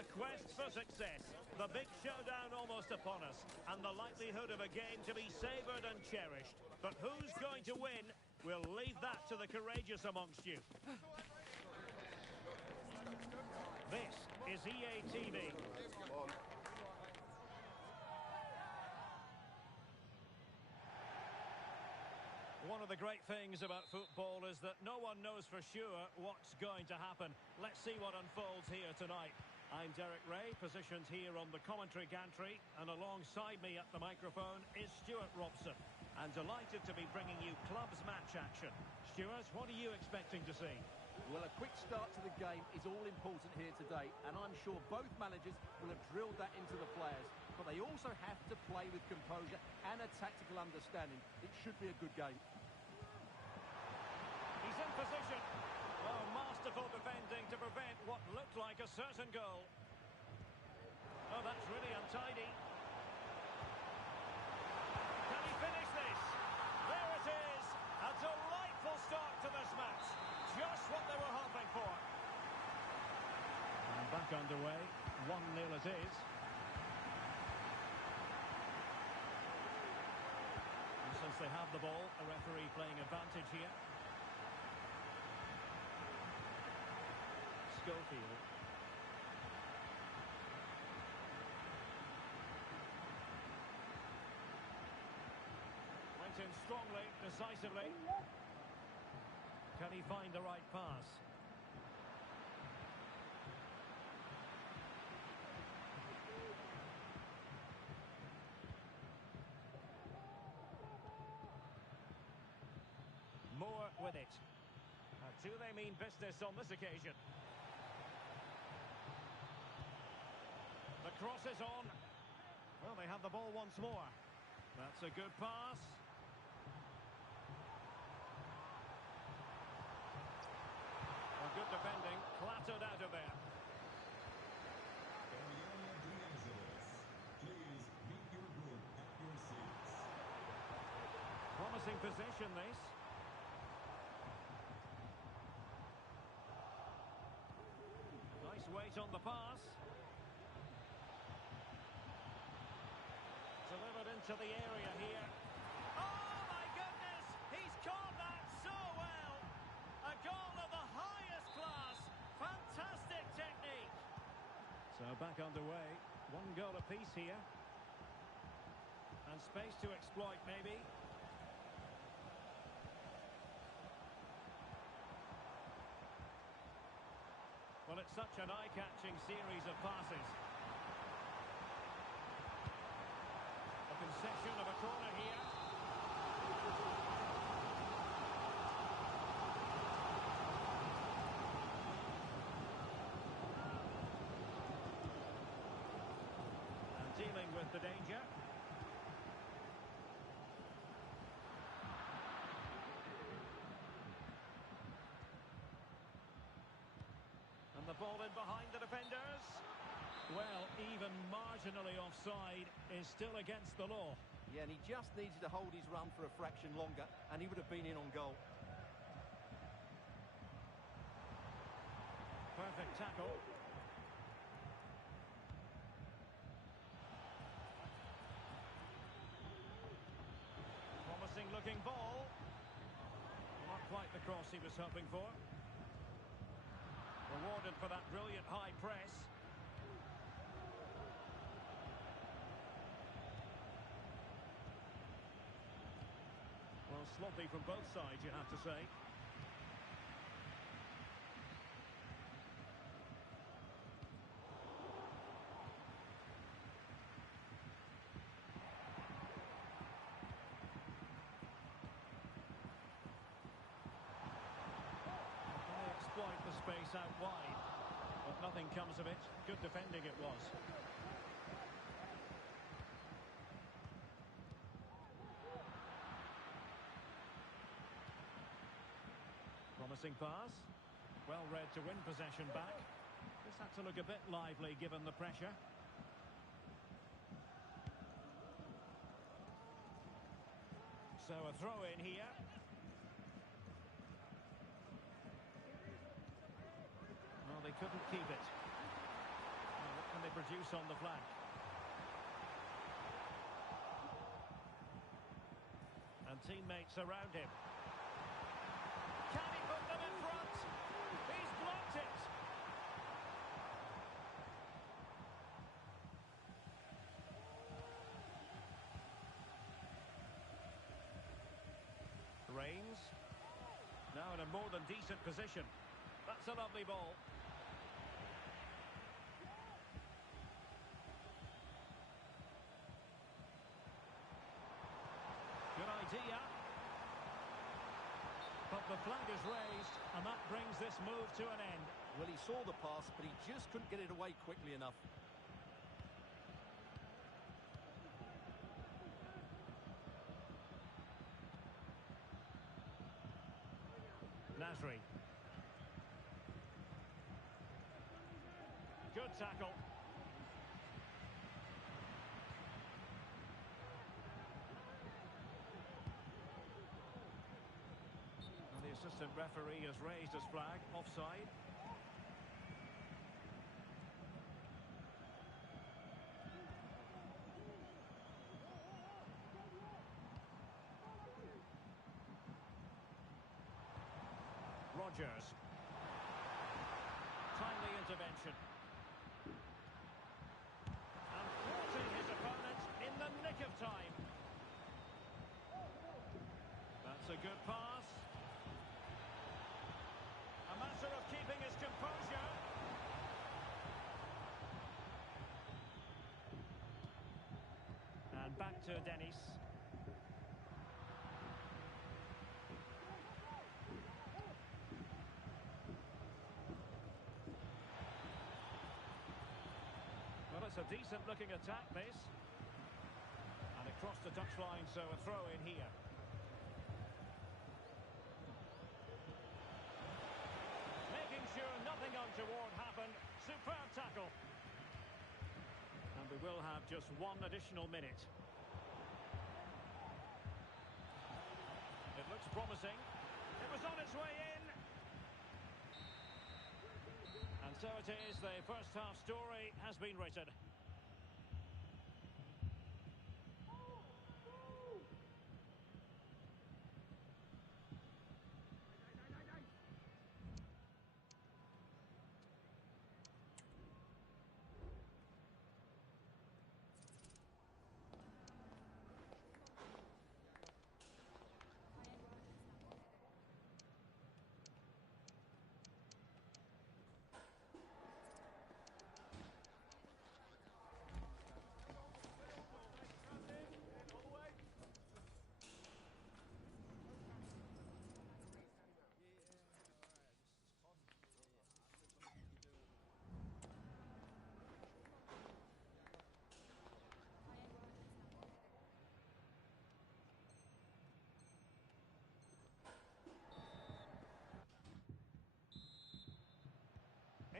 The quest for success, the big showdown almost upon us, and the likelihood of a game to be savoured and cherished. But who's going to win? We'll leave that to the courageous amongst you. This is EA TV. One of the great things about football is that no one knows for sure what's going to happen. Let's see what unfolds here tonight. I'm Derek Ray, positioned here on the commentary gantry, and alongside me at the microphone is Stuart Robson. I'm delighted to be bringing you clubs match action. Stuart, what are you expecting to see? Well, a quick start to the game is all important here today, and I'm sure both managers will have drilled that into the players, but they also have to play with composure and a tactical understanding. It should be a good game. He's in position. Oh, masterful defending to prevent what looked like a certain goal. Oh, that's really untidy. Can he finish this? There it is. A delightful start to this match. Just what they were hoping for. And back underway. 1-0 it is. And since they have the ball, a referee playing advantage here. Schofield. Went in strongly, decisively. Can he find the right pass? Moore with it. Do they mean business on this occasion? The cross is on. Well, they have the ball once more. That's a good pass. Well, good defending, clattered out of there. Please meet your group at your seats. Promising position, this. Nice weight on the pass. Delivered into the area here. Oh, my goodness! He's caught that so well! A goal of the highest class. Fantastic technique. So back underway. 1 goal apiece here. And space to exploit, maybe. Well, it's such an eye-catching series of passes. Concession of a corner here. And dealing with the danger. And the ball in behind the defenders. Well, even marginally offside is still against the law. Yeah, and he just needed to hold his run for a fraction longer, and he would have been in on goal. Perfect tackle. Promising looking ball. Not quite the cross he was hoping for. Rewarded for that brilliant high press. Well, sloppy from both sides, you have to say. They exploit the space out wide, but nothing comes of it. Good defending it was. Promising pass. Well read to win possession back. This had to look a bit lively given the pressure. So a throw in here. Well, they couldn't keep it. Well, can they produce on the flank? And teammates around him. Can he put them in front? He's blocked it. Reigns. Now in a more than decent position. That's a lovely ball. Good idea. But the flag is raised, and that brings this move to an end. Well, he saw the pass, but he just couldn't get it away quickly enough. Nasri. Good tackle. And the assistant referee has raised his flag, offside. Rodgers. Timely intervention. And thwarting his opponent in the nick of time. That's a good pass. A matter of keeping his composure. And back to Dennis. Well, it's a decent-looking attack, this. And across the touchline, so a throw in here. Making sure nothing untoward happened. Superb tackle. And we will have just one additional minute. It looks promising. It was on its way in. And so it is, the first half story has been written.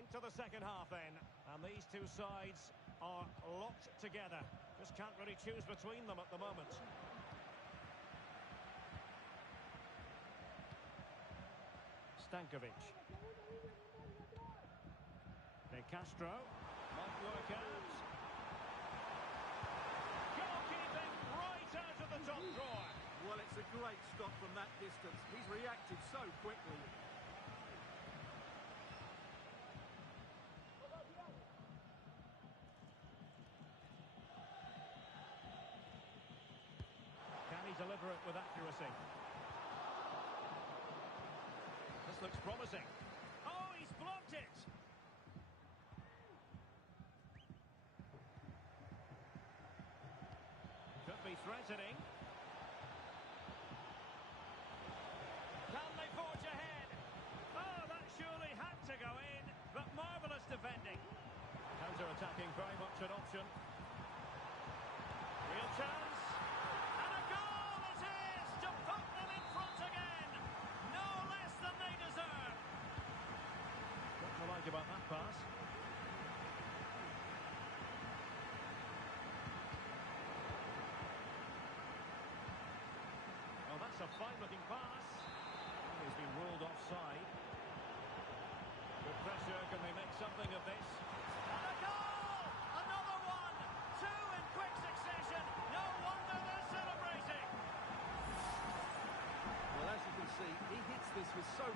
Into the second half then, and these two sides are locked together. Just can't really choose between them at the moment. Stankovic. De Castro might work out. Goalkeeping right out of the top drawer. Well, it's a great stop from that distance. He's reacted so quickly. Deliver it with accuracy. This looks promising. Oh, he's blocked it! Could be threatening. Can they forge ahead? Oh, that surely had to go in, but marvellous defending. Counter-attacking, very much an option. Real chance. About that pass. Oh, that's a fine-looking pass. He's been ruled offside. Good pressure. Can they make something of this? And a goal!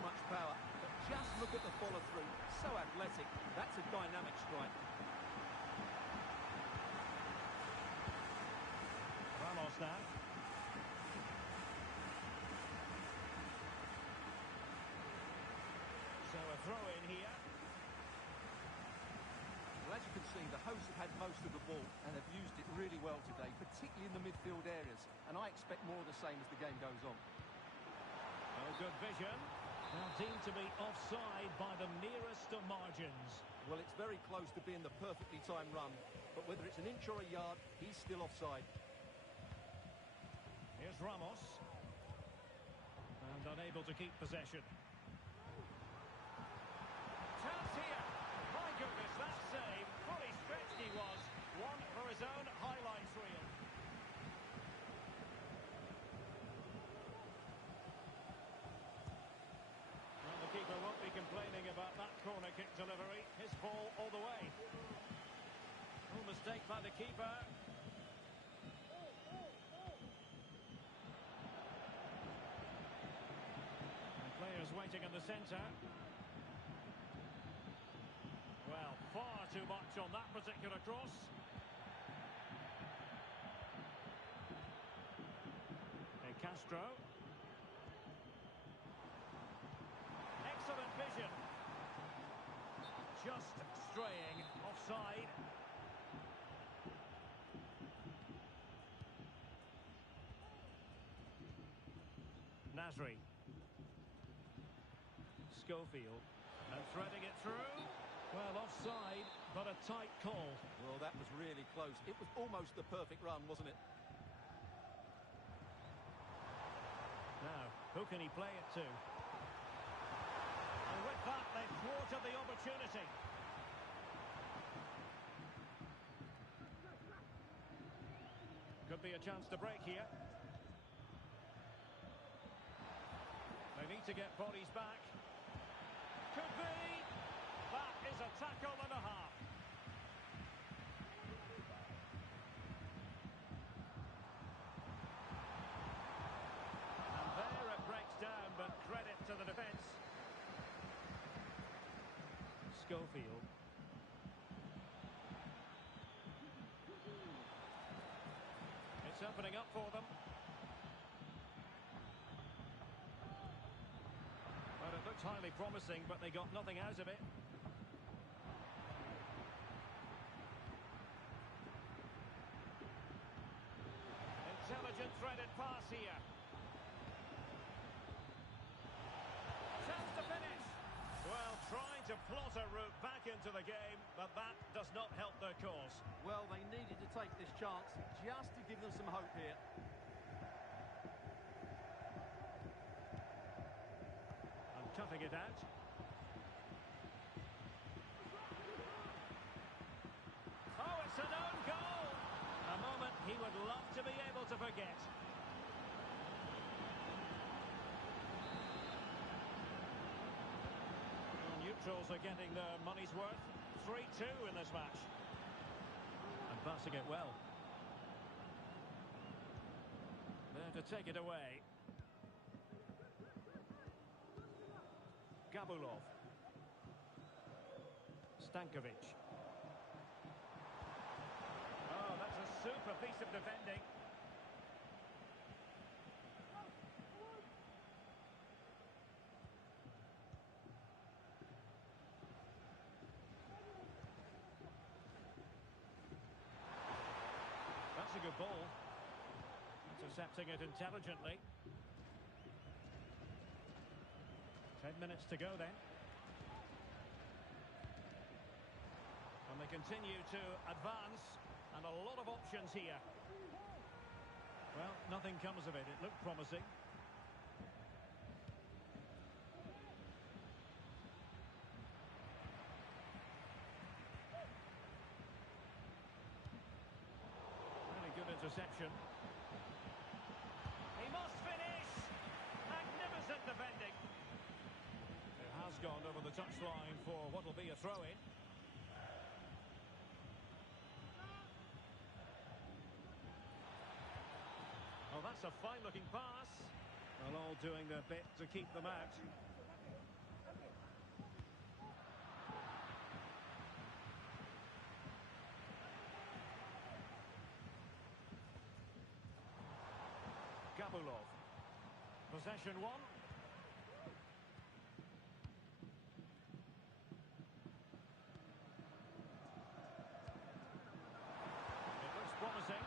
much power, but just look at the follow-through. So athletic. That's a dynamic strike. Ramos now. So a throw in here. Well, as you can see, the hosts have had most of the ball and have used it really well today, particularly in the midfield areas. And I expect more of the same as the game goes on. Oh, good vision. Now deemed to be offside by the nearest of margins. Well, it's very close to being the perfectly timed run, but whether it's an inch or a yard, he's still offside. Here's Ramos. And unable to keep possession. Chance here. My goodness, that save. Fully stretched he was. One for his own highlights reel. Well, the keeper won't be complaining about that corner kick delivery. His ball all the way. No mistake by the keeper. Players waiting in the centre. Well, far too much on that particular cross. And Castro. Excellent vision. Just straying offside. Nasri. Schofield, and threading it through. Well, offside, but a tight call. Well, that was really close. It was almost the perfect run, wasn't it? Now, who can he play it to? And with that, they thwarted the opportunity. Could be a chance to break here. They need to get bodies back. Could be. That is a tackle and a half. And there it breaks down, but credit to the defence. Schofield. It's opening up for them. Well, it looked highly promising, but they got nothing out of it. Intelligent threaded pass here. Chance to finish. Well, trying to plot a route back into the game, but that does not help their cause. Well, they needed to take this chance just to give them some hope here. Toughing it out. Oh, it's an own goal! A moment he would love to be able to forget. Well, neutrals are getting their money's worth. 3-2 in this match. And passing it well. There to take it away. Gabulov. Stankovic. Oh, that's a super piece of defending. That's a good ball. Intercepting it intelligently. 10 minutes to go then. And they continue to advance, and a lot of options here. Well, nothing comes of it. It looked promising. Really good interception. He must finish! Magnificent defending. Has gone over the touchline for what will be a throw-in. Oh, that's a fine-looking pass. Well, all doing their bit to keep them out. Abulov. Possession one. It looks promising.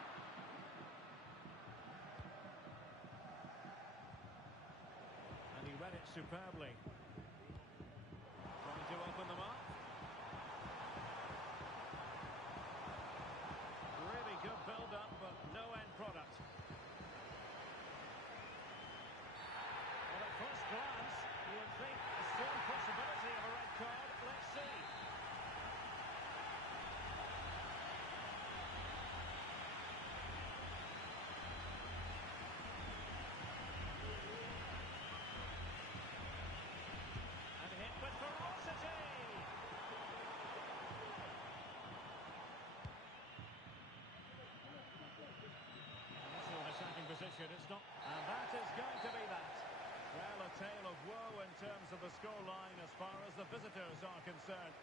And he read it superbly. Trying to open them up. Really good build-up, but no end product. Well, at first glance, you would think a strong possibility of a red card. Let's see. And hit with ferocity. Initial attacking position, it's not. And that is going to be that. Well, a tale of woe in terms of the scoreline as far as the visitors are concerned.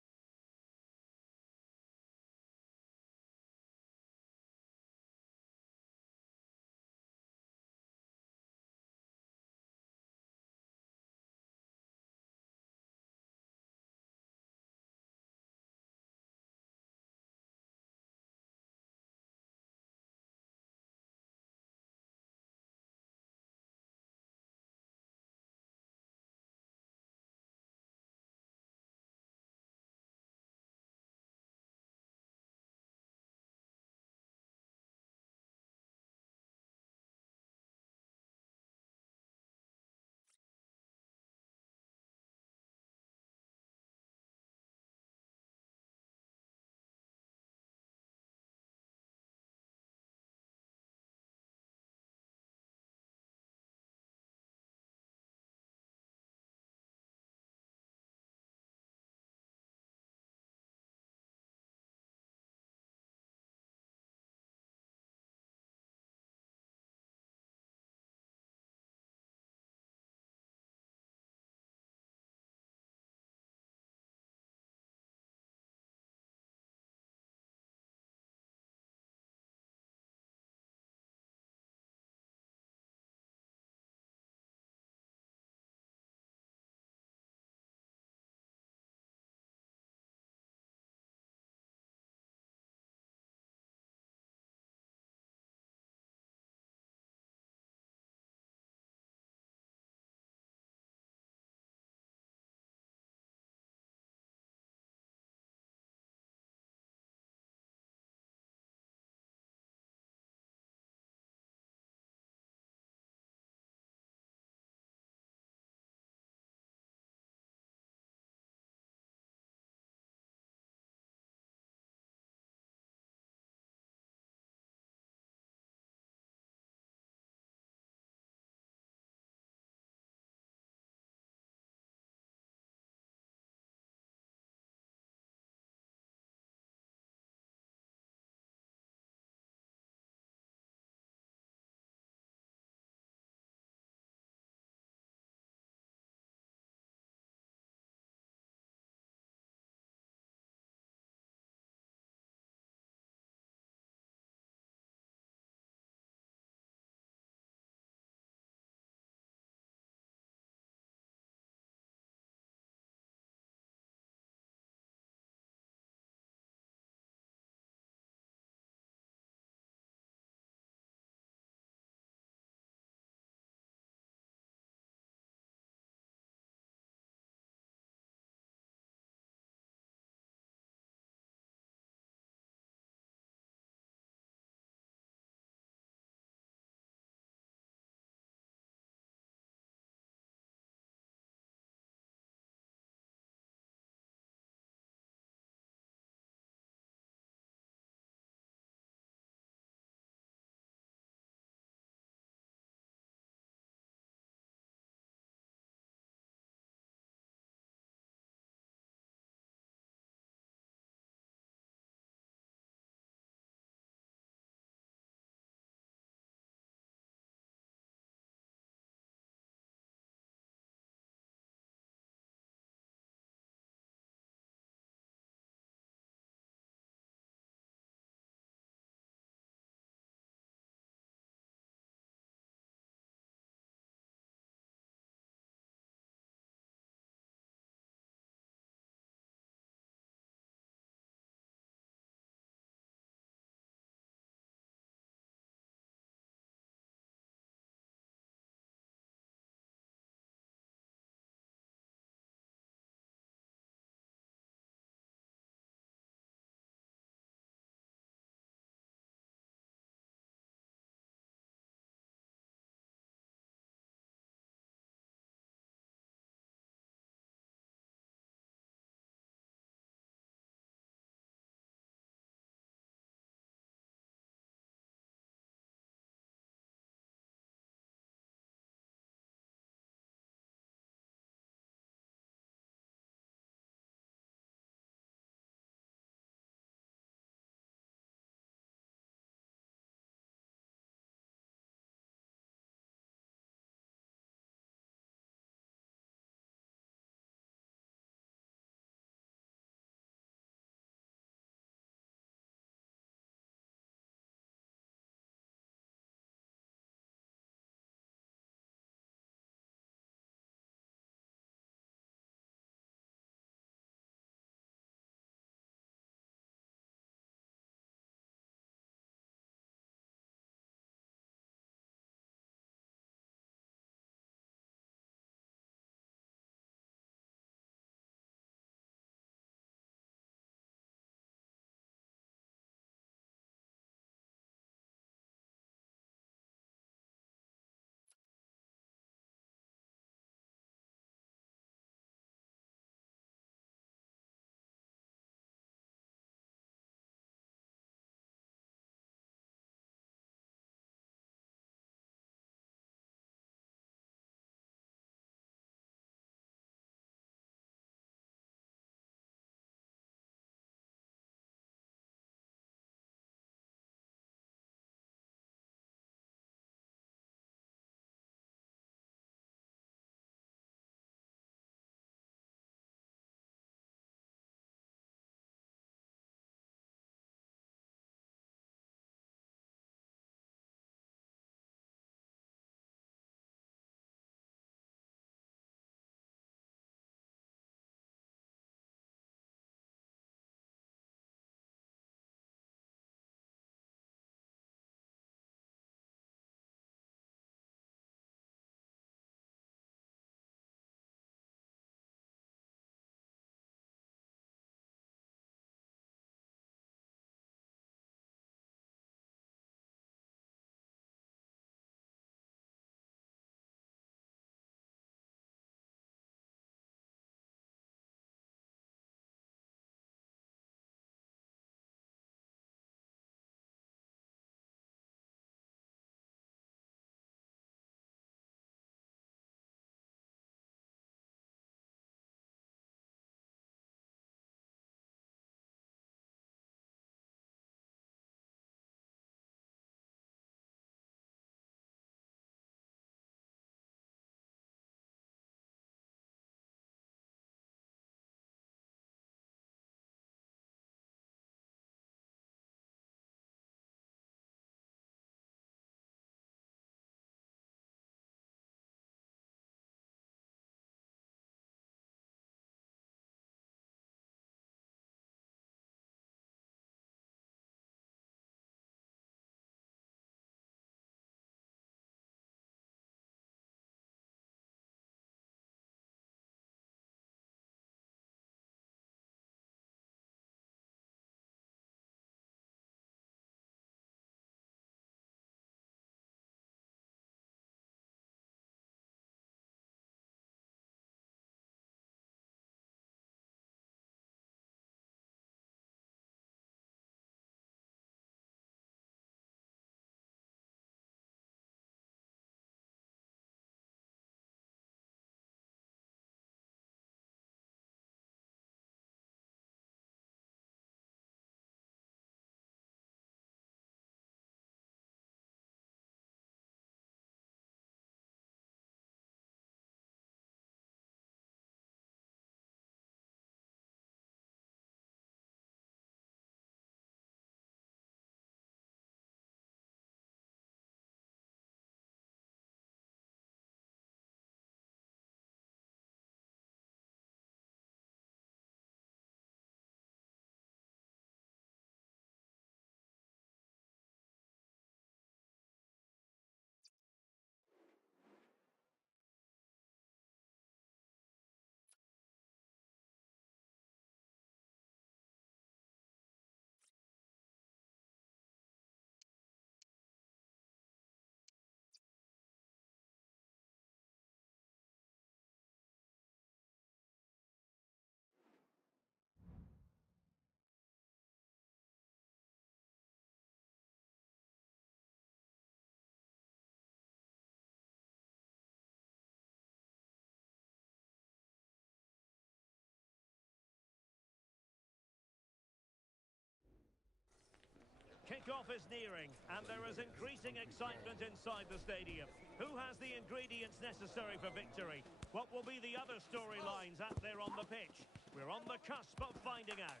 Kickoff is nearing, and there is increasing excitement inside the stadium. Who has the ingredients necessary for victory? What will be the other storylines out there on the pitch? We're on the cusp of finding out.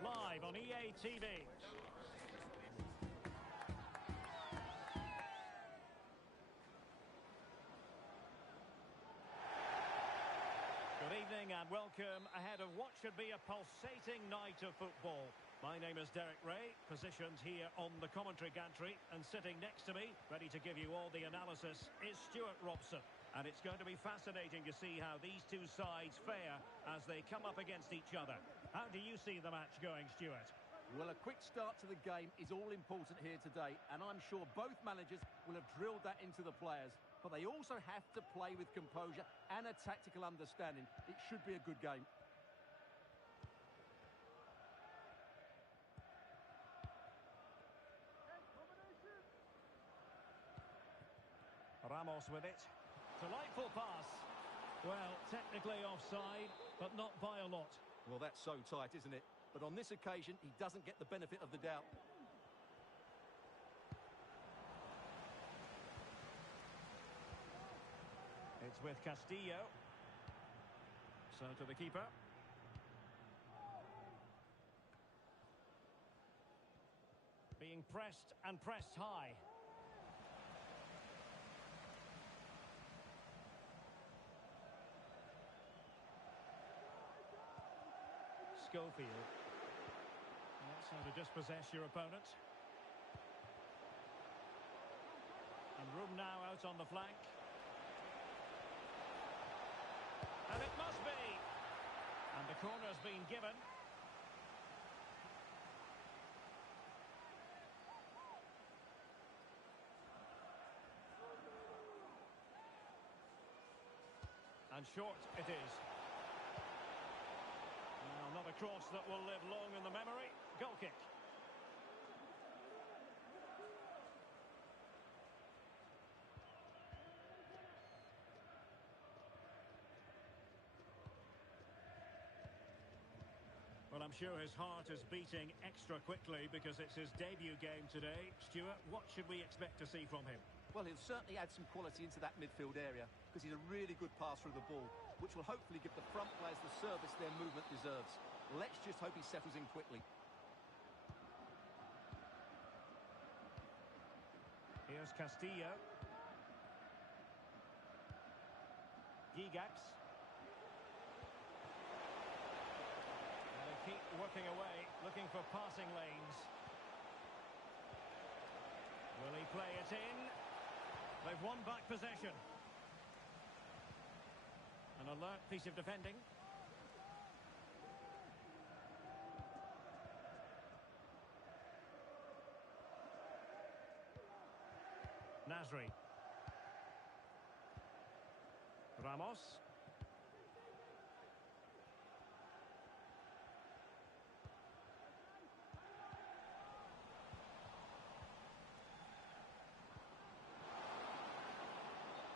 Live on EA TV. Good evening and welcome ahead of what should be a pulsating night of football. My name is Derek Ray, positioned here on the commentary gantry, and sitting next to me, ready to give you all the analysis, is Stuart Robson. And it's going to be fascinating to see how these two sides fare as they come up against each other. How do you see the match going, Stuart? Well, a quick start to the game is all important here today, and I'm sure both managers will have drilled that into the players. But they also have to play with composure and a tactical understanding. It should be a good game. Ramos with it. Delightful pass. Well, technically offside, but not by a lot. Well, that's so tight, isn't it? But on this occasion, he doesn't get the benefit of the doubt. It's with Castillo. So to the keeper. Being pressed and pressed high. Schofield. That's how to dispossess your opponent. And room now out on the flank. And it must be. And the corner's been given. And short it is. Now, not a cross that will live long in the memory. Goal kick. Well, I'm sure his heart is beating extra quickly because it's his debut game today. Stuart, what should we expect to see from him? Well, he'll certainly add some quality into that midfield area because he's a really good passer of the ball, which will hopefully give the front players the service their movement deserves. Let's just hope he settles in quickly. Here's Castillo. Gigax. Keep working away, looking for passing lanes. Will he play it in? They've won back possession. An alert piece of defending. Nasri. Ramos.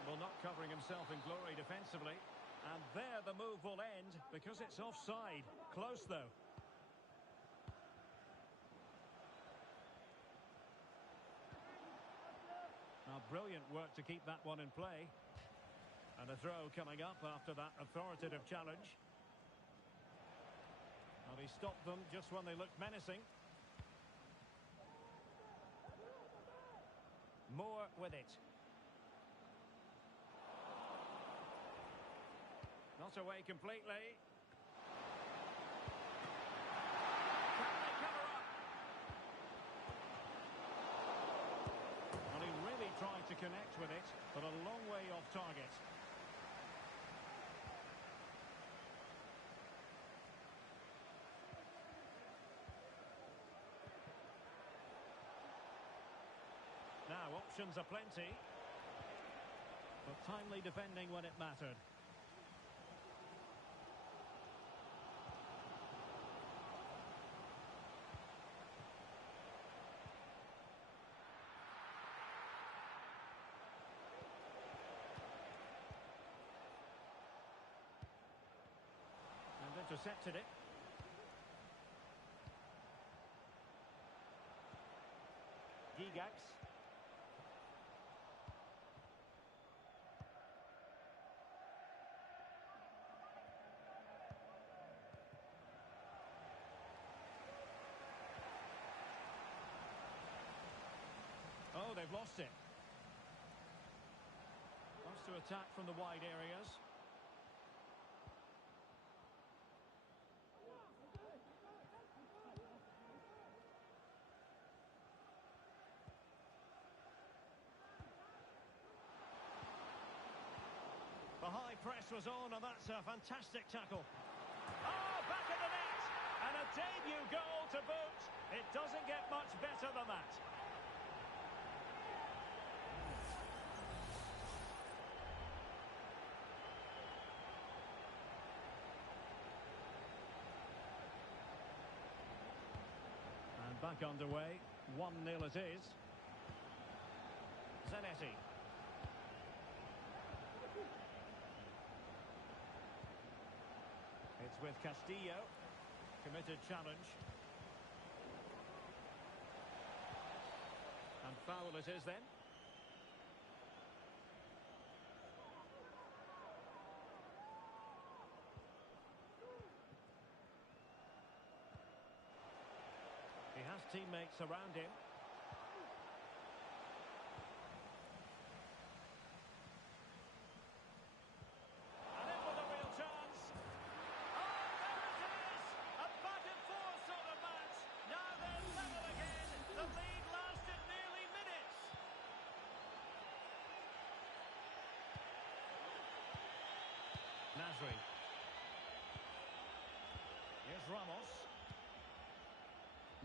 Well, not covering himself in glory defensively. And there the move will end because it's offside. Close, though. Now, brilliant work to keep that one in play. And a throw coming up after that authoritative challenge. Well, he stopped them just when they looked menacing. Moore with it. Not away completely. Can they cover up? Well, he really tried to connect with it, but a long way off target. Now, options are plenty, but timely defending when it mattered. Intercepted it. Gigax. Oh, they've lost it. Wants to attack from the wide areas. The high press was on, and that's a fantastic tackle. Oh, back of the net! And a debut goal to boot. It doesn't get much better than that. And back underway. 1-0 it is. Zanetti. It's with Castillo. Committed challenge. And foul it is then. He has teammates around him. And in with a real chance. Oh, there it is! A back-and-forth sort of match. Now they're level again. The lead lasted nearly minutes. Nasri. Here's Ramos.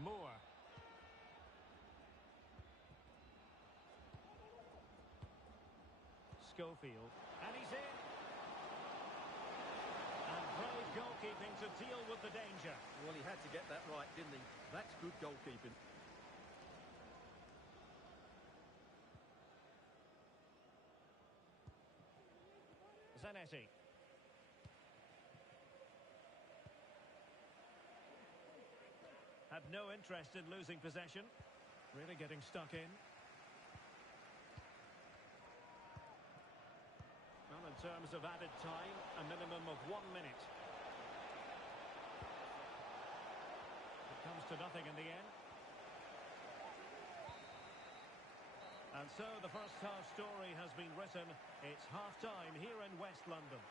Moore. Schofield. And he's in. And brave goalkeeping to deal with the danger. Well, he had to get that right, didn't he? That's good goalkeeping. Zanetti. Had no interest in losing possession. Really getting stuck in. Well, in terms of added time, a minimum of 1 minute. It comes to nothing in the end. And so the first half story has been written. It's half-time here in West London.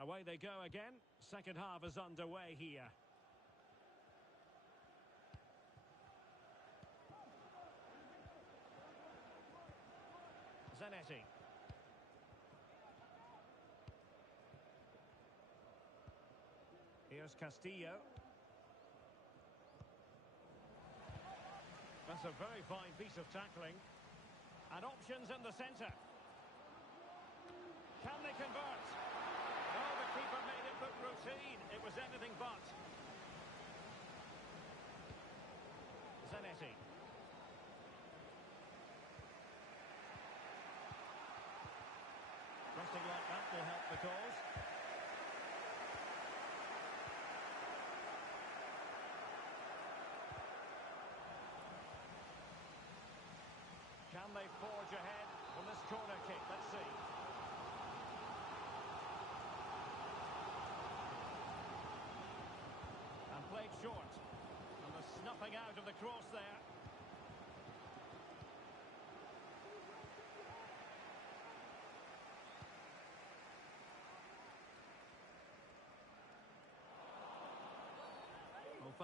Away they go again. Second half is underway here. Zanetti. Here's Castillo. That's a very fine piece of tackling. And options in the centre. Can they convert? Oh, the keeper made it look routine. It was anything but. Zanetti. Resting like that will help the cause. Can they forge ahead on this corner kick? Let's see. And played short. And the snuffing out of the cross there.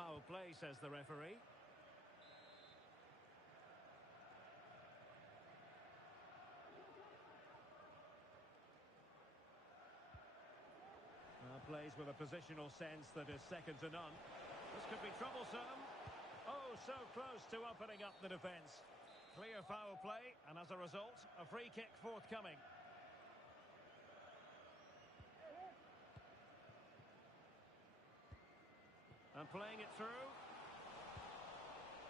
Foul play, says the referee. Plays with a positional sense that is second to none. This could be troublesome. Oh, so close to opening up the defence. Clear foul play, and as a result, a free kick forthcoming. And playing it through.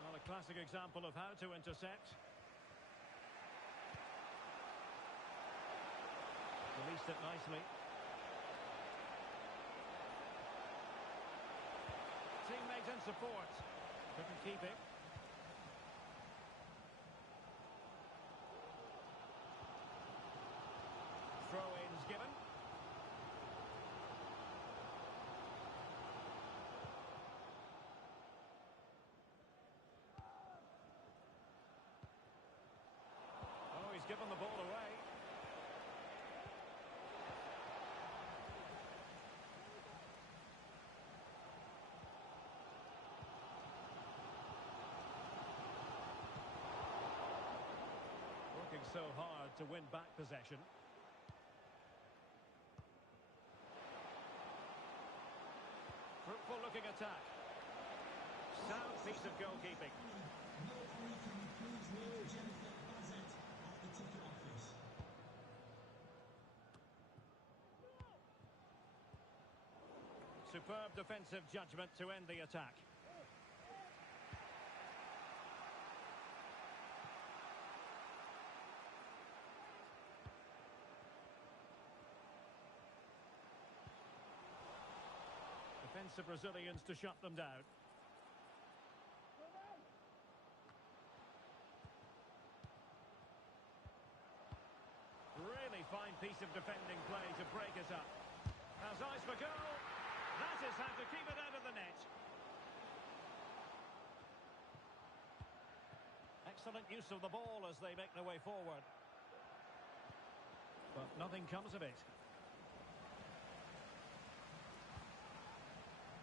Well, a classic example of how to intercept. Released it nicely. Teammate and support. Couldn't keep it. Throw-ins given. Oh, he's given the ball away. So hard to win back possession. Fruitful looking attack. Sound piece of goalkeeping. Superb defensive judgment to end the attack. Defensive Brazilians to shut them down. Really fine piece of defending play to break us up. Has eyes for goal. That is how to keep it out of the net. Excellent use of the ball as they make their way forward. But nothing comes of it.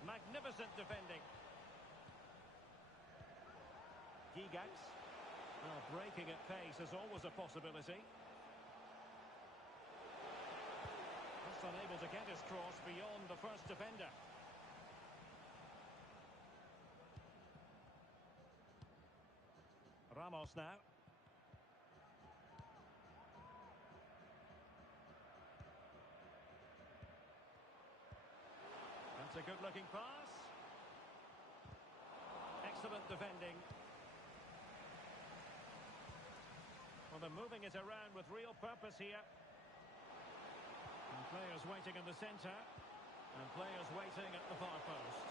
Magnificent defending. Gigax. Well, breaking at pace is always a possibility. Just unable to get his cross beyond the first defender. Ramos now. That's a good-looking pass. Excellent defending. Well, they're moving it around with real purpose here. And players waiting in the centre. And players waiting at the far post.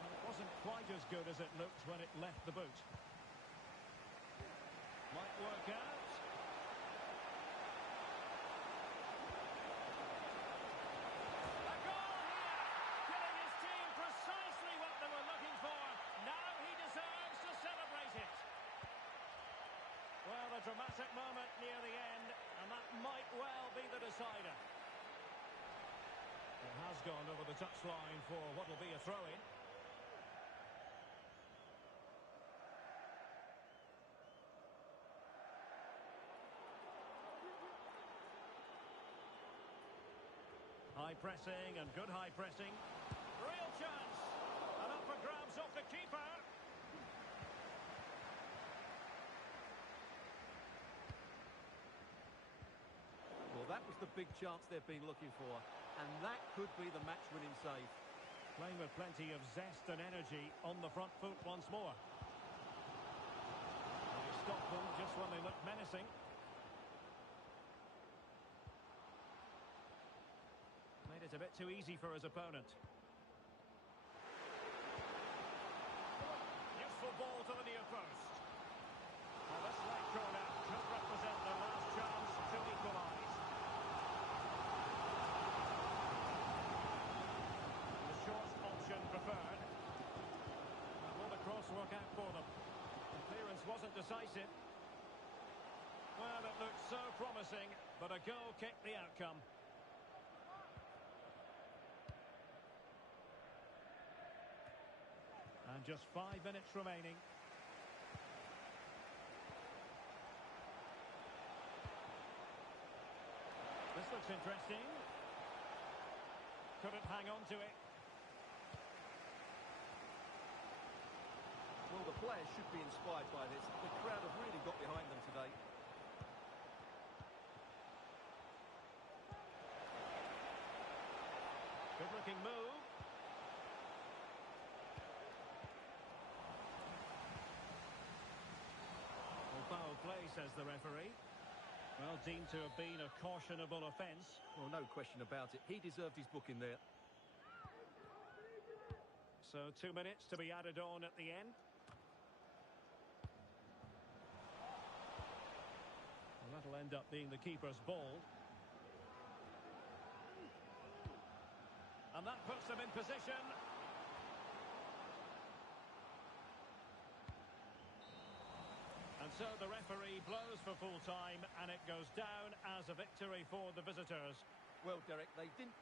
And it wasn't quite as good as it looked when it left the boot. Might work out. Well, a dramatic moment near the end, and that might well be the decider. It has gone over the touchline for what will be a throw-in. High pressing and good high pressing. Real chance. And up for grabs off the keeper. That was the big chance they've been looking for, and that could be the match-winning save. Playing with plenty of zest and energy on the front foot once more. They stopped them just when they looked menacing. Made it a bit too easy for his opponent. Useful ball to the near post. Well, this late corner could represent the last chance to equalise. Preferred. Will the cross work out for them? The clearance wasn't decisive. Well, it looked so promising, but a goal kicked the outcome. And just 5 minutes remaining. This looks interesting. Couldn't hang on to it. Well, the players should be inspired by this. The crowd have really got behind them today. Good-looking move. Well, foul play, says the referee. Well, deemed to have been a cautionable offence. Well, no question about it. He deserved his booking there. So 2 minutes to be added on at the end. Well, that'll end up being the keeper's ball. And that puts them in position. And so the referee blows for full time, and it goes down as a victory for the visitors. Well, Derek, they didn't...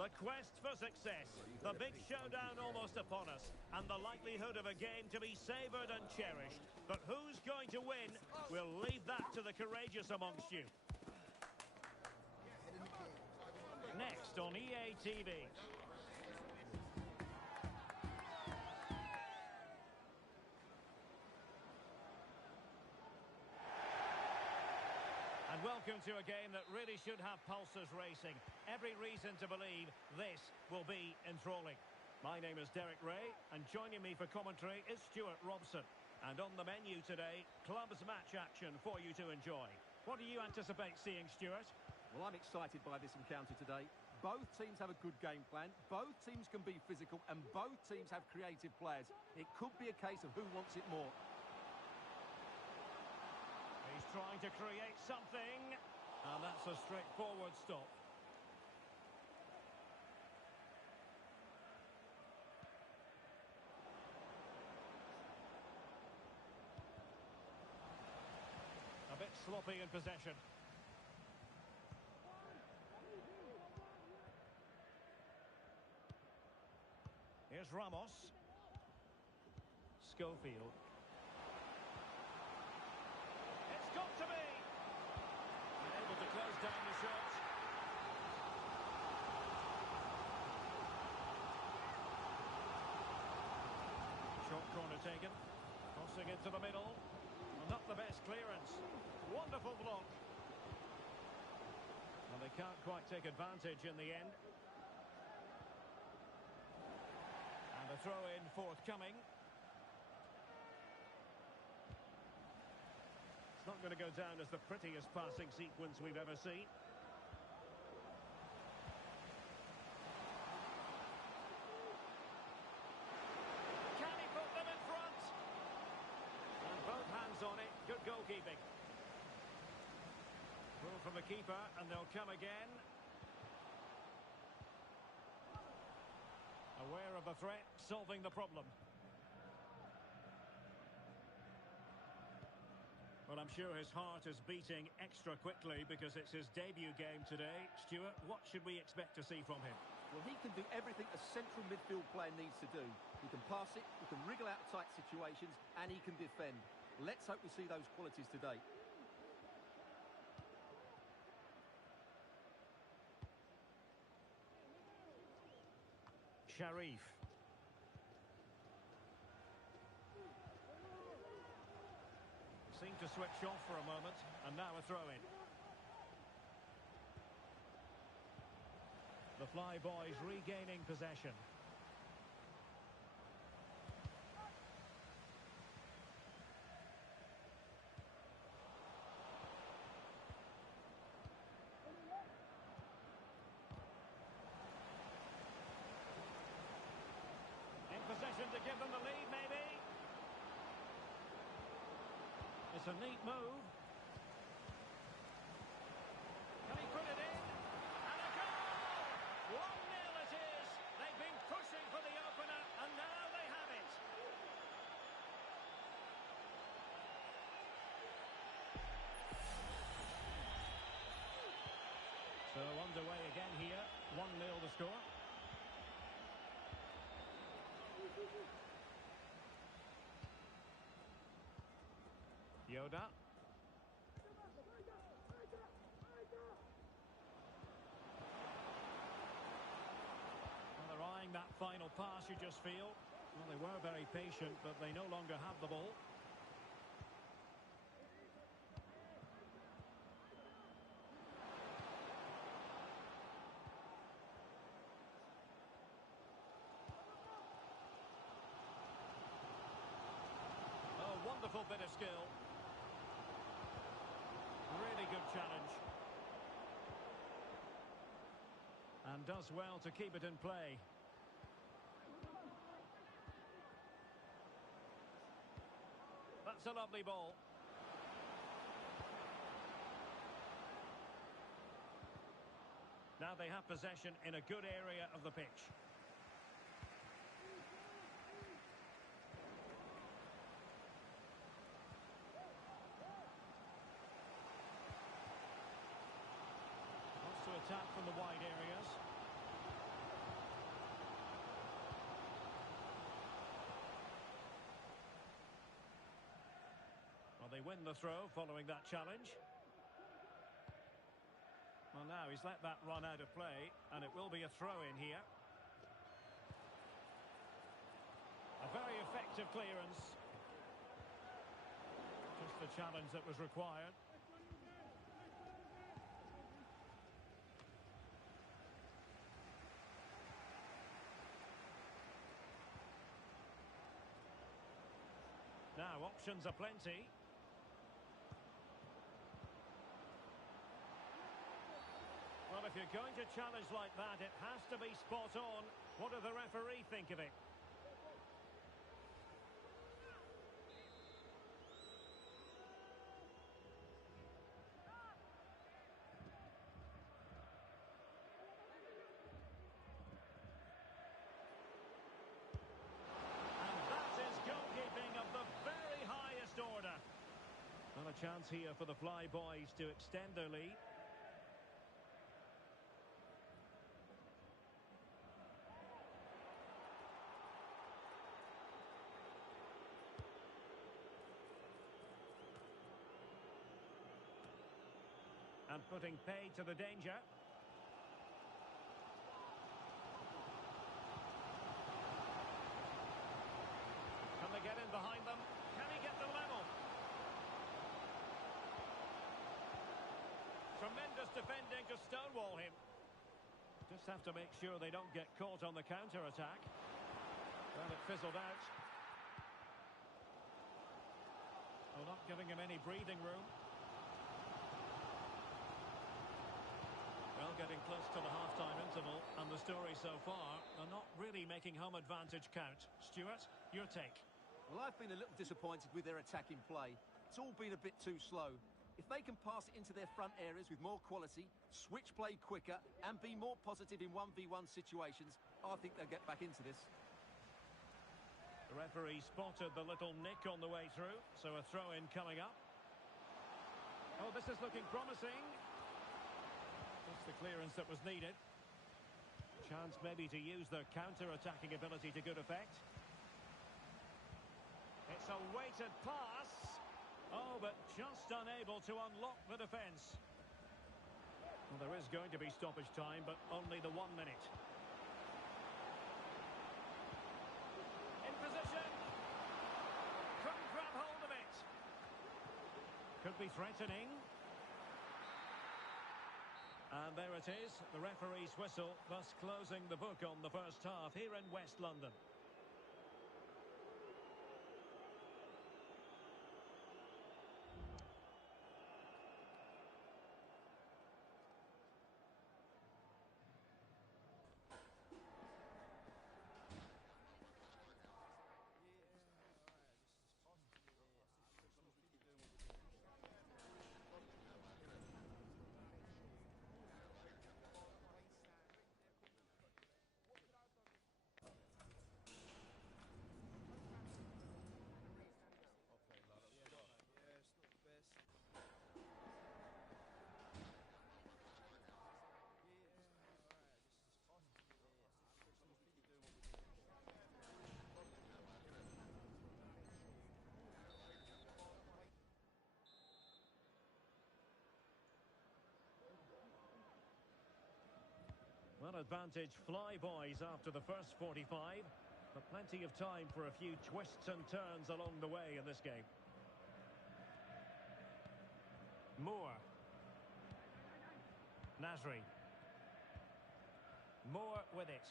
The quest for success. The big showdown almost upon us. And the likelihood of a game to be savoured and cherished. But who's going to win? We'll leave that to the courageous amongst you. Next on EA TV. And welcome to a game that really should have pulses racing. Every reason to believe this will be enthralling. My name is Derek Ray, and joining me for commentary is Stuart Robson. And on the menu today, clubs match action for you to enjoy. What do you anticipate seeing, Stuart? Well, I'm excited by this encounter today. Both teams have a good game plan, both teams can be physical, and both teams have creative players. It could be a case of who wants it more. trying to create something. And that's a straightforward stop. A bit sloppy in possession. Here's Ramos. Schofield. It's got to be! Able to close down the shot. Short corner taken. Crossing into the middle. Well, not the best clearance. Wonderful block. And they can't quite take advantage in the end. And a throw-in forthcoming. It's not going to go down as the prettiest passing sequence we've ever seen. Can he put them in front? And both hands on it. Good goalkeeping. Throw from the keeper, and they'll come again. Aware of the threat, solving the problem. Well, I'm sure his heart is beating extra quickly because it's his debut game today. Stuart, what should we expect to see from him? Well, he can do everything a central midfield player needs to do. He can pass it, he can wriggle out of tight situations, and he can defend. Let's hope we see those qualities today. Sharif. Seemed to switch off for a moment, and now a throw-in. The Fly Boys regaining possession. In possession to give them the lead, maybe. It's a neat move. Can he put it in? And a goal! 1-0 it is. They've been pushing for the opener, and now they have it. So underway again here. 1-0 the score. Yoda. Well, they're eyeing that final pass, you just feel. Well, they were very patient, but they no longer have the ball. Oh, wonderful bit of skill. Really good challenge. And does well to keep it in play. That's a lovely ball. Now they have possession in a good area of the pitch. To attack from the wide areas. Well, they win the throw following that challenge. Well, now he's let that run out of play, and it will be a throw-in here. A very effective clearance. Just the challenge that was required. Now, options are plenty. Well, if you're going to challenge like that, it has to be spot on. What do the referee think of it? Chance here for the Fly Boys to extend their lead. And putting pay to the danger. Can they get in behind them? Can he get the level? Tremendous defending to stonewall him. Just have to make sure they don't get caught on the counter-attack. Well, it fizzled out. Well, not giving him any breathing room. Well, getting close to the half-time interval, and the story so far, they're not really making home advantage count. Stuart, your take? Well, I've been a little disappointed with their attacking play. It's all been a bit too slow. If they can pass it into their front areas with more quality, switch play quicker, and be more positive in 1v1 situations, I think they'll get back into this. The referee spotted the little nick on the way through, so a throw-in coming up. Oh, this is looking promising. That's the clearance that was needed. Chance maybe to use their counter-attacking ability to good effect. It's a weighted pass. Oh, but just unable to unlock the defence. Well, there is going to be stoppage time, but only the 1 minute. In position. Couldn't grab hold of it. Could be threatening. And there it is, the referee's whistle, thus closing the book on the first half here in West London. Well, advantage Fly Boys after the first 45, but plenty of time for a few twists and turns along the way in this game. Moore. Nasri. Moore with it.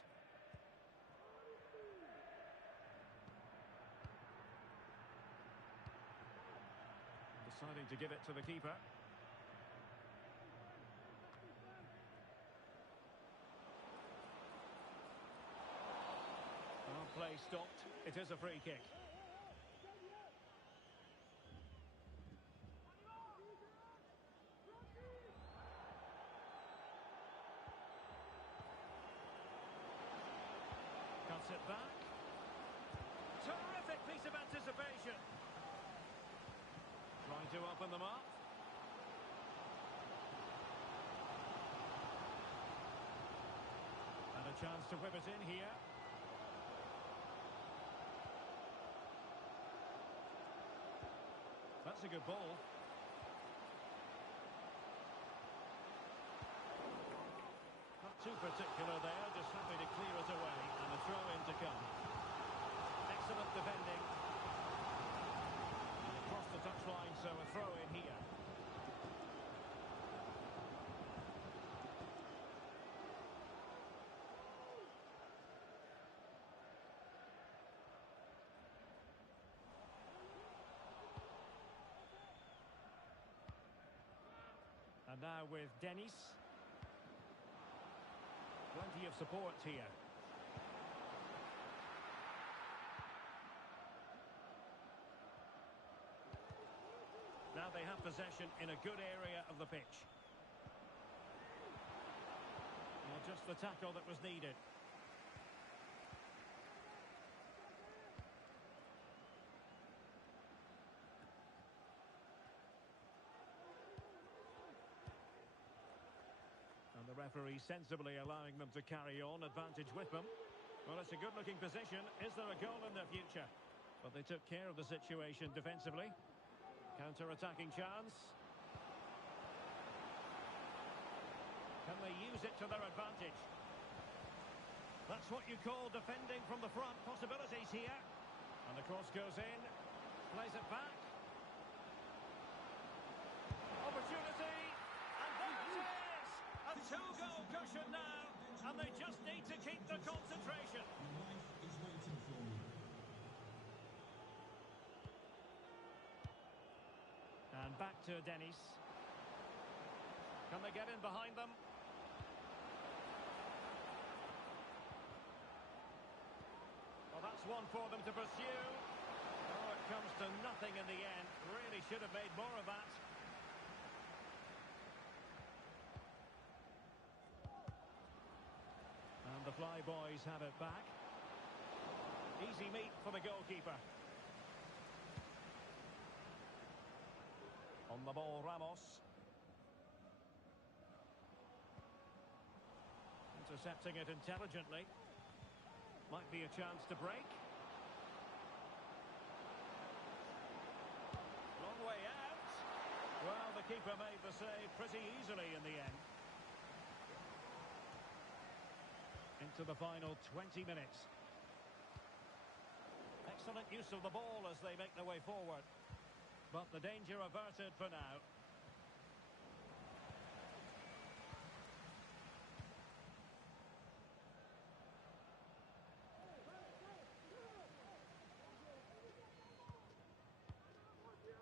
Deciding to give it to the keeper. Play stopped. It is a free kick. Cuts it back. Terrific piece of anticipation. Trying to open them up. And a chance to whip it in here. That's a good ball. Not too particular there, just happy to clear it away, and a throw-in to come. Excellent defending. And across the touchline, so a throw-in here. And now with Dennis. Plenty of support here. Now they have possession in a good area of the pitch. Well, just the tackle that was needed. Referee sensibly allowing them to carry on, advantage with them. Well, it's a good-looking position. Is there a goal in their future? But they took care of the situation defensively. Counter-attacking chance. Can they use it to their advantage? That's what you call defending from the front. Possibilities here. And the cross goes in. Plays it back. Opportunity. And there it is! A two-goal cushion now. And they just need to keep the concentration. Your wife is waiting for you. And back to Dennis. Can they get in behind them? Well, that's one for them to pursue. Oh, it comes to nothing in the end. Really should have made more of that. And the Flyboys have it back. Easy meat for the goalkeeper. On the ball, Ramos. Intercepting it intelligently. Might be a chance to break. Long way out. Well, the keeper made the save pretty easily in the end. Into the final 20 minutes. Excellent use of the ball as they make their way forward. But the danger averted for now.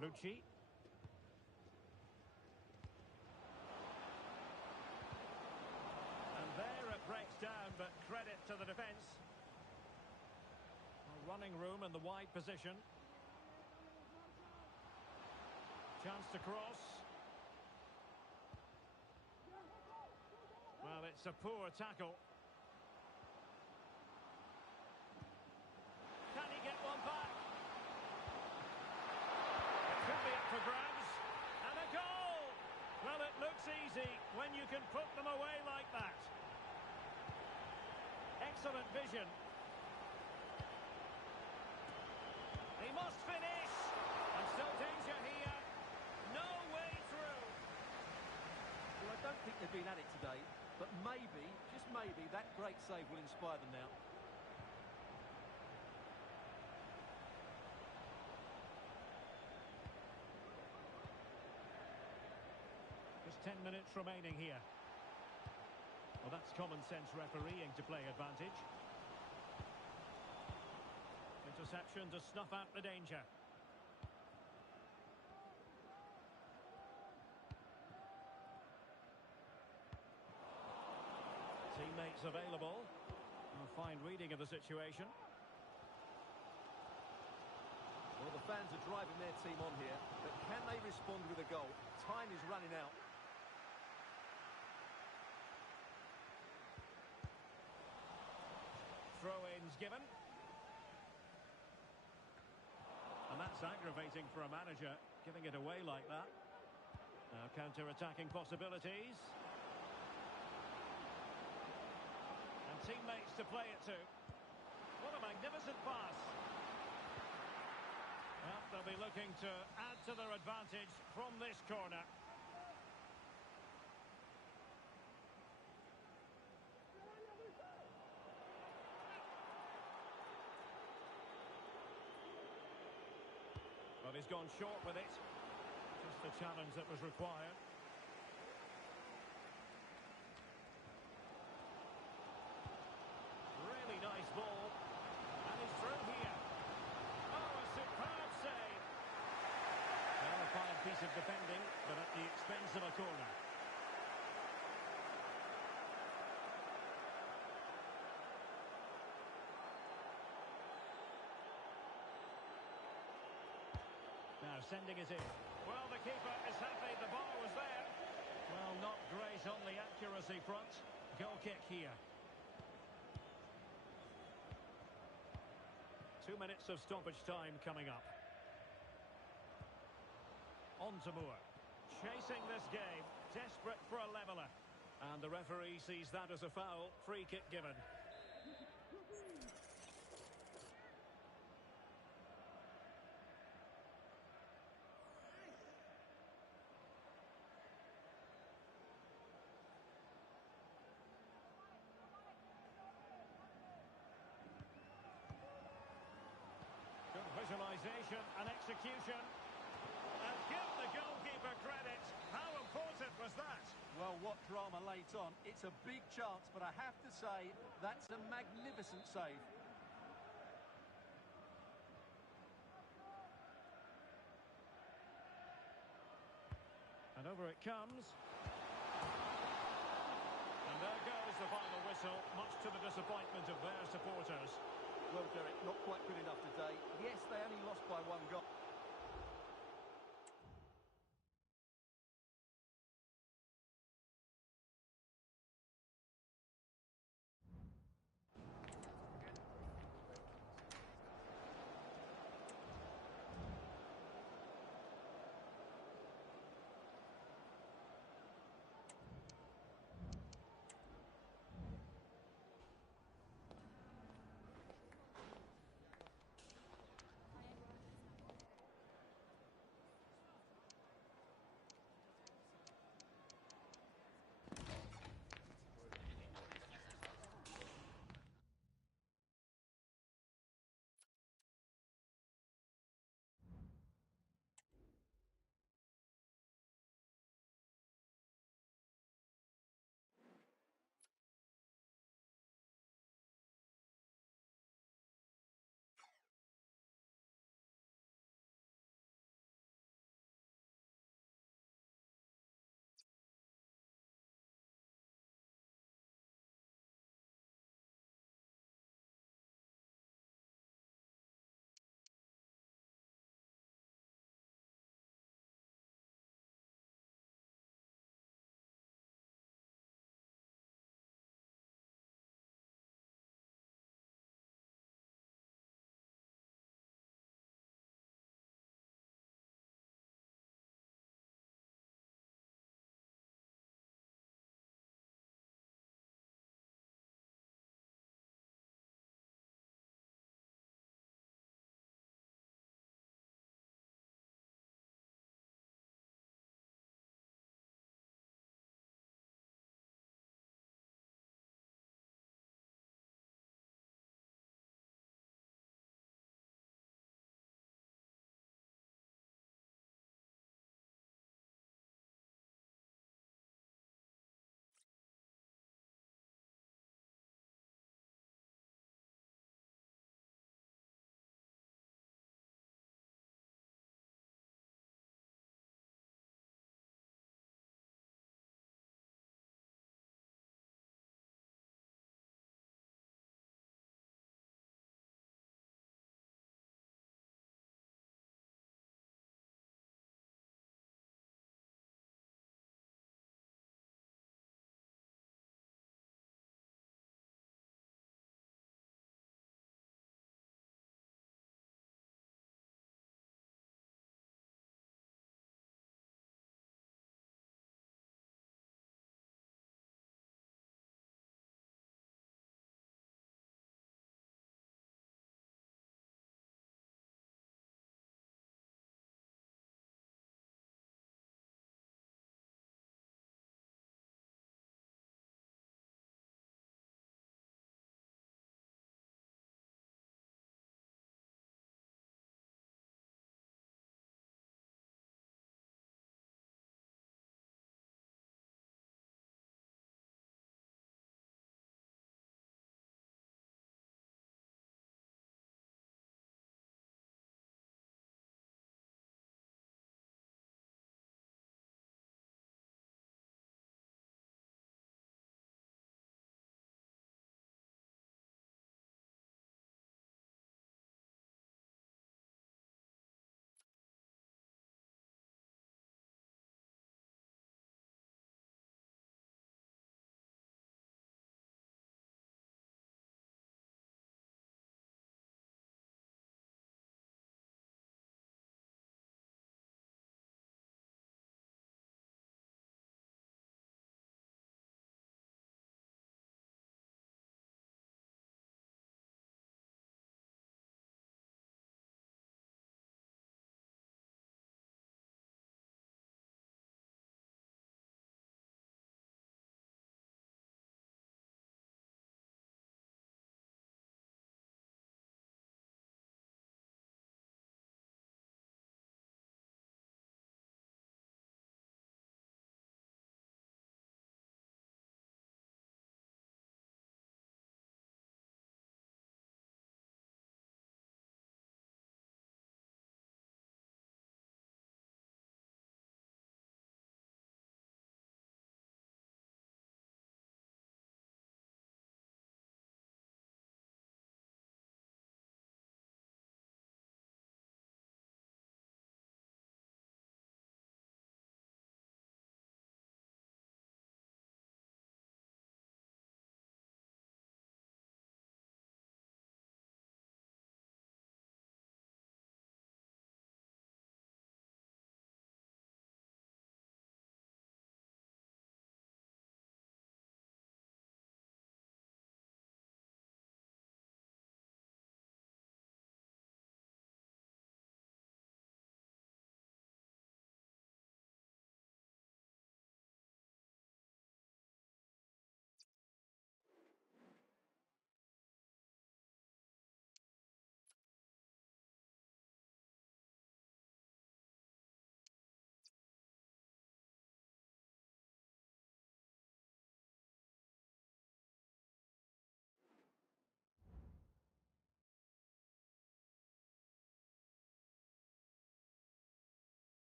Lucci. And there it breaks down, but credit to the defence. Running room in the wide position. Chance to cross. Well, it's a poor tackle. Can he get one back? It could be up for grabs. And a goal! Well, it looks easy when you can put them away like that. Excellent vision. He must finish. And still danger here. No way through. Well, I don't think they've been at it today, but maybe, just maybe, that great save will inspire them now. Just 10 minutes remaining here. Well, that's common sense refereeing to play advantage. Interception to snuff out the danger. Teammates available. A fine reading of the situation. Well, the fans are driving their team on here, but can they respond with a goal? Time is running out. Throw-ins given. And that's aggravating for a manager, giving it away like that. Now counter-attacking possibilities. And teammates to play it to. What a magnificent pass. Well, they'll be looking to add to their advantage from this corner. But he's gone short with it. Just the challenge that was required. Really nice ball. And he's through here. Oh, a superb save. Well, a fine piece of defending, but at the expense of a corner. Now sending it in. Well, the keeper is happy the ball was there. Well, not great on the accuracy front. Goal kick here. 2 minutes of stoppage time coming up. On to Moore. Chasing this game. Desperate for a leveller. And the referee sees that as a foul. Free kick given. Good visualisation and execution. And give the goalkeeper credit. How important was that? Well, what drama late on. It's a big chance, but I have to say, that's a magnificent save. And over it comes. And there goes the final whistle, much to the disappointment of their supporters. Well, Derek, not quite good enough today. Yes, they only lost by one goal.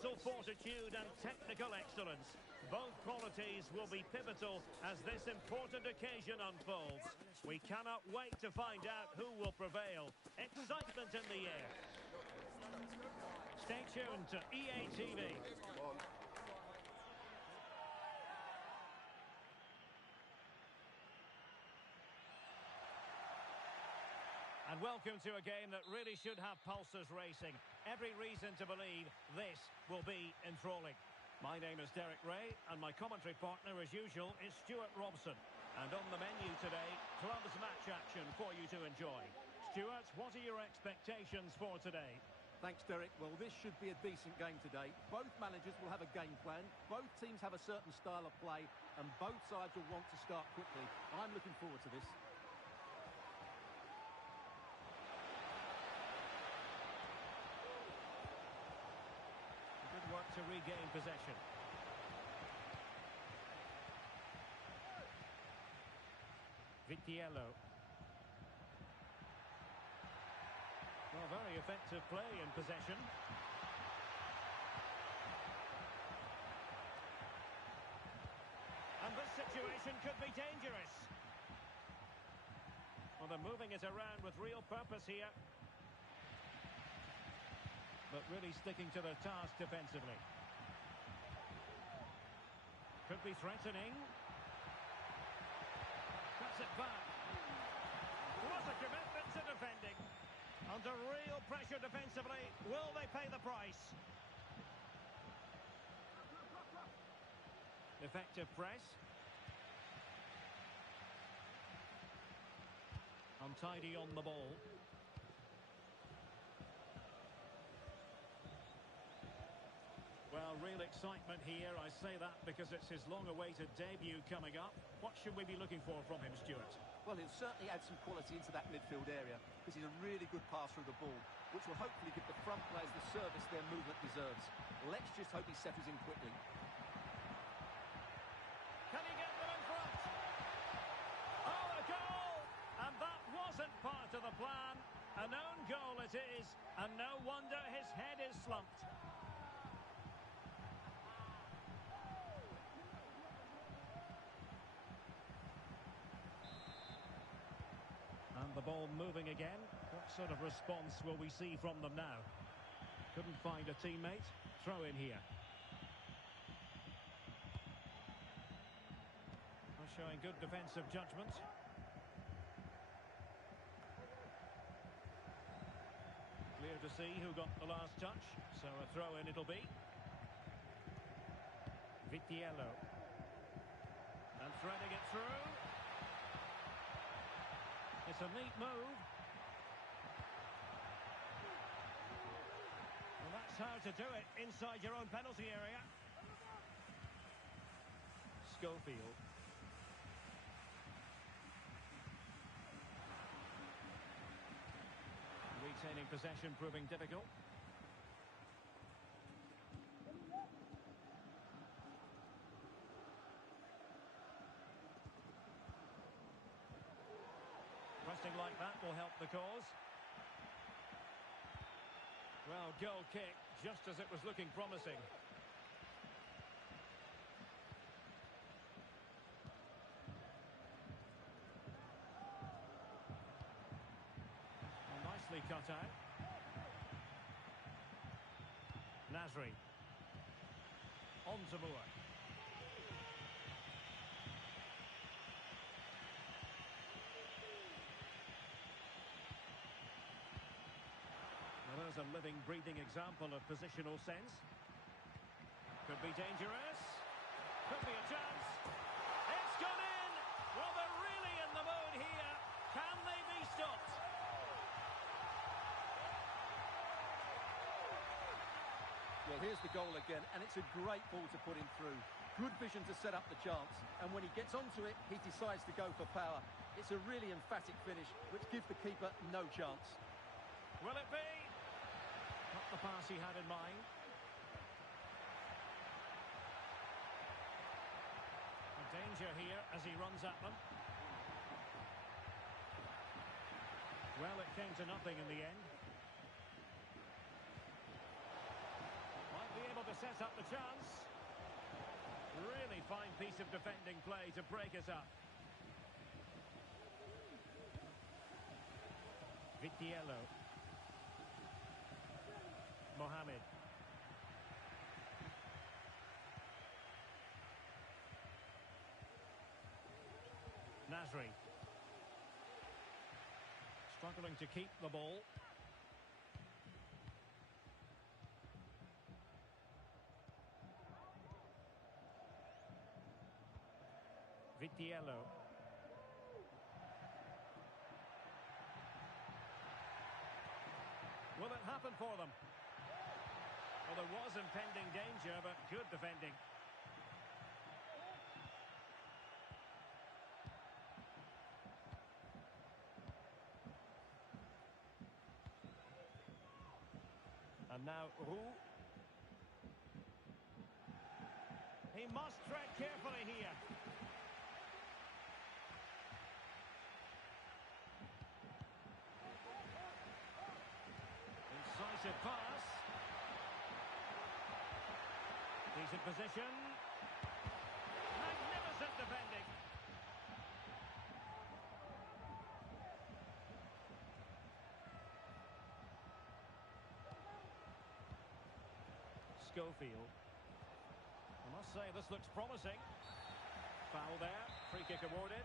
mental fortitude and technical excellence. Both qualities will be pivotal as this important occasion unfolds. We cannot wait to find out who will prevail. Excitement in the air. Stay tuned to EA TV. And welcome to a game that really should have pulses racing. Every reason to believe this will be enthralling. My name is Derek Ray, and my commentary partner, as usual, is Stuart Robson. And on the menu today, clubs match action for you to enjoy. Stuart, what are your expectations for today? Thanks, Derek. Well, this should be a decent game today. Both managers will have a game plan. Both teams have a certain style of play, and both sides will want to start quickly. I'm looking forward to this. Good work to regain possession. Vitiello. Well, very effective play in possession. And this situation could be dangerous. Well, they're moving it around with real purpose here. But really sticking to their task defensively. Could be threatening. Cuts it back. What a commitment to defending. Under real pressure defensively. Will they pay the price? Effective press. Untidy on the ball. Well, real excitement here. I say that because it's his long-awaited debut coming up. What should we be looking for from him, Stuart? Well, he'll certainly add some quality into that midfield area because he's a really good passer of the ball, which will hopefully give the front players the service their movement deserves. Let's just hope he settles in quickly. Can he get them in front? Oh, a goal! And that wasn't part of the plan. An own goal it is, and no wonder his head is slumped. And the ball moving again. What sort of response will we see from them now? Couldn't find a teammate. Throw in here. Well, showing good defensive judgment. Clear to see who got the last touch. So a throw in it'll be. Vitiello. And threading it through. It's a neat move. Well, that's how to do it inside your own penalty area. Schofield. Retaining possession proving difficult. Pressing like that will help the cause. Well, goal kick, just as it was looking promising. Well, nicely cut out. Nasri. On to Moore. There's a living, breathing example of positional sense. Could be dangerous. Could be a chance. It's gone in! Well, they're really in the mood here. Can they be stopped? Well, here's the goal again, and it's a great ball to put him through. Good vision to set up the chance, and when he gets onto it, he decides to go for power. It's a really emphatic finish, which gives the keeper no chance. Will it be? Not the pass he had in mind. A danger here as he runs at them. Well, it came to nothing in the end. Might be able to sets up the chance. Really fine piece of defending play to break us up. Vitiello. Mohamed. Nasri. Struggling to keep the ball. Vitiello. Will it happen for them? Well, there was impending danger, but good defending. And now, Roux. He must tread carefully here. Incisive pass. Decent position. Magnificent defending. Schofield. I must say this looks promising. Foul there. Free kick awarded.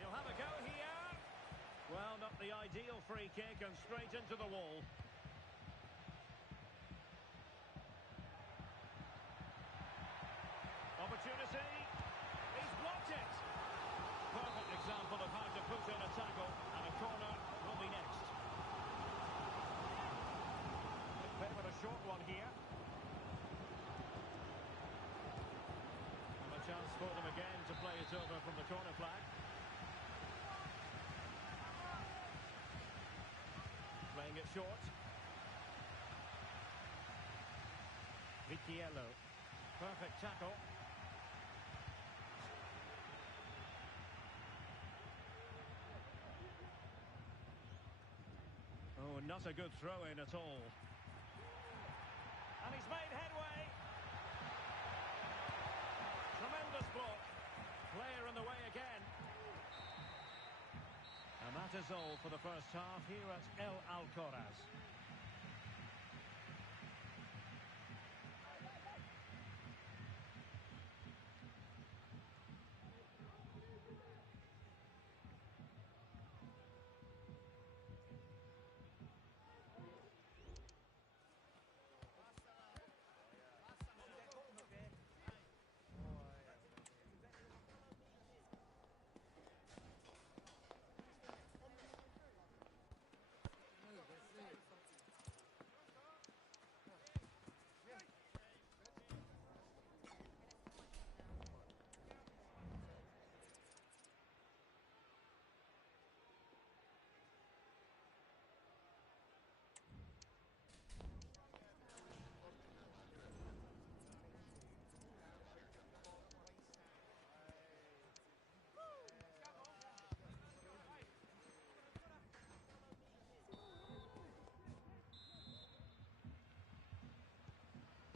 He'll have a go here. Well, not the ideal free kick and straight into the wall. Opportunity. He's blocked it. Perfect example of how to put in a tackle, and a corner will be next. A bit of a short one here. And a chance for them again to play it over from the corner flag. Playing it short. Vitiello. Perfect tackle. Oh, not a good throw-in at all. And he's made headway. Tremendous block. Player in the way again. And that is all for the first half here at El Alcoraz.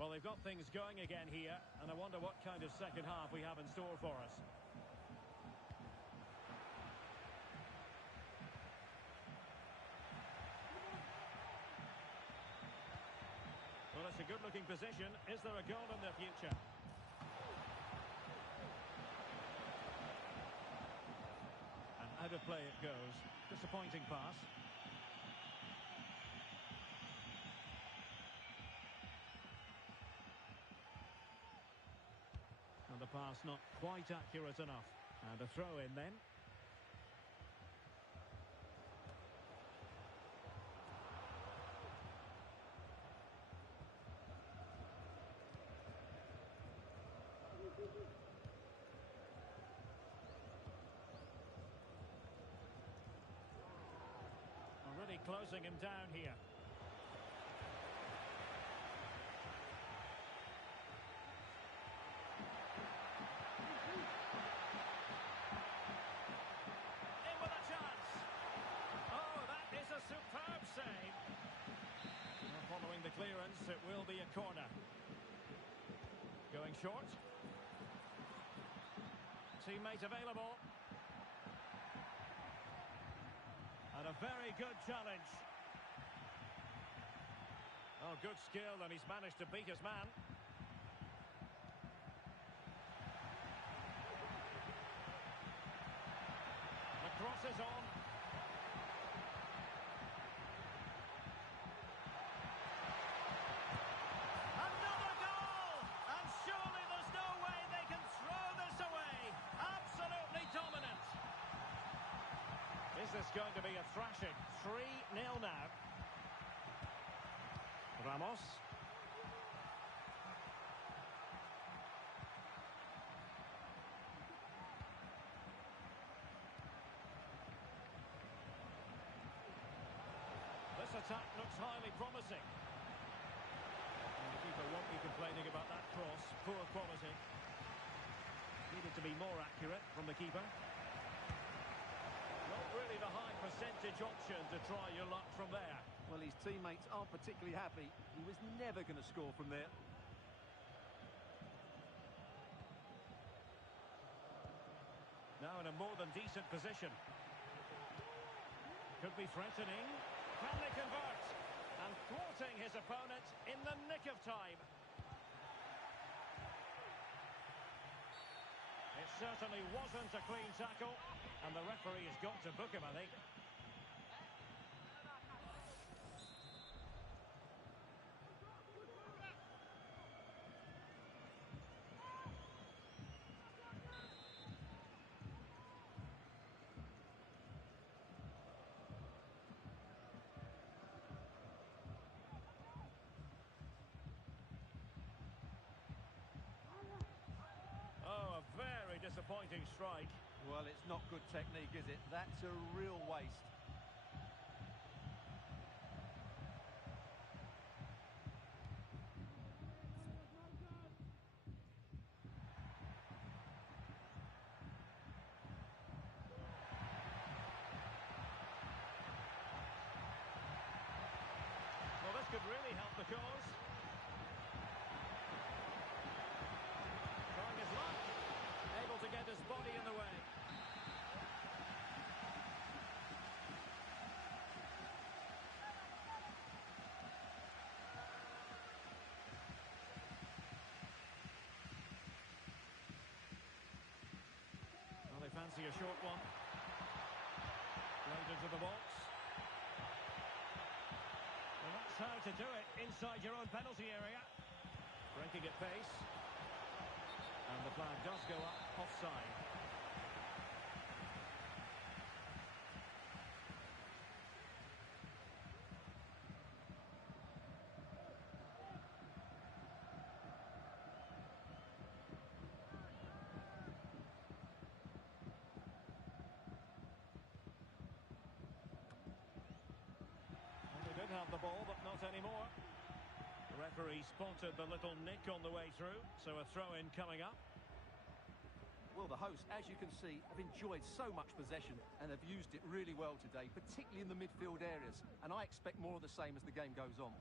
Well, they've got things going again here, and I wonder what kind of second half we have in store for us. Well, it's a good-looking position. Is there a goal in the future? And out of play it goes. Disappointing pass. And the pass not quite accurate enough. And a throw in then. Already closing him down here. In with a chance. Oh, that is a superb save. Well, following the clearance, it will be a corner. Going short. Teammate available. And a very good challenge. Oh, good skill, and he's managed to beat his man. The cross is on. Another goal! And surely there's no way they can throw this away. Absolutely dominant. Is this going to be a thrashing? 3-0 now. Ramos. This attack looks highly promising. And the keeper won't be complaining about that cross. Poor quality. Needed to be more accurate from the keeper. Not really the high percentage option to try your luck from there. Well, his teammates aren't particularly happy. He was never going to score from there. Now in a more than decent position. Could be threatening. Can they convert? And thwarting his opponent in the nick of time. It certainly wasn't a clean tackle. And the referee has got to book him, I think. Oh, a very disappointing strike. Well, it's not good technique, is it? That's a real waste. Well, this could really help the cause. Trying his luck. Able to get his body in the way. Well, they fancy a short one. Played into the box. Well, that's how to do it inside your own penalty area. Breaking at pace. And the flag does go up offside. Well, they did have the ball, but not anymore. The referee spotted the little nick on the way through, so a throw-in coming up. Well, the hosts, as you can see, have enjoyed so much possession and have used it really well today, particularly in the midfield areas. And I expect more of the same as the game goes on.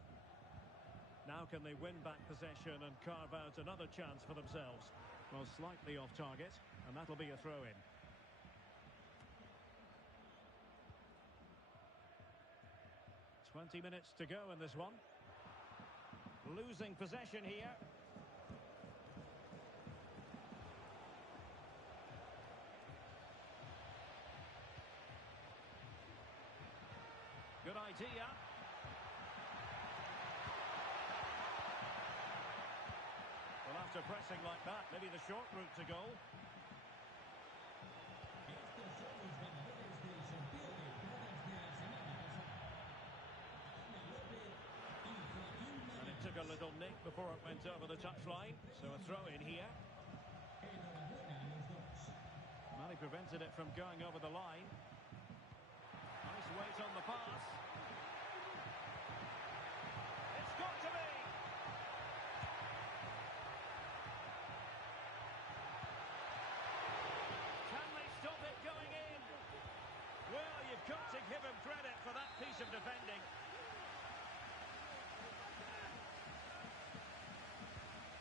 Now can they win back possession and carve out another chance for themselves? Well, slightly off target, and that'll be a throw-in. "20 minutes to go in this one. Losing possession here. Good idea. Well, after pressing like that, maybe the short route to goal. And it took a little nick before it went over the touchline, so a throw in here. Well, he prevented it from going over the line. Nice weight on the pass. to give him credit for that piece of defending.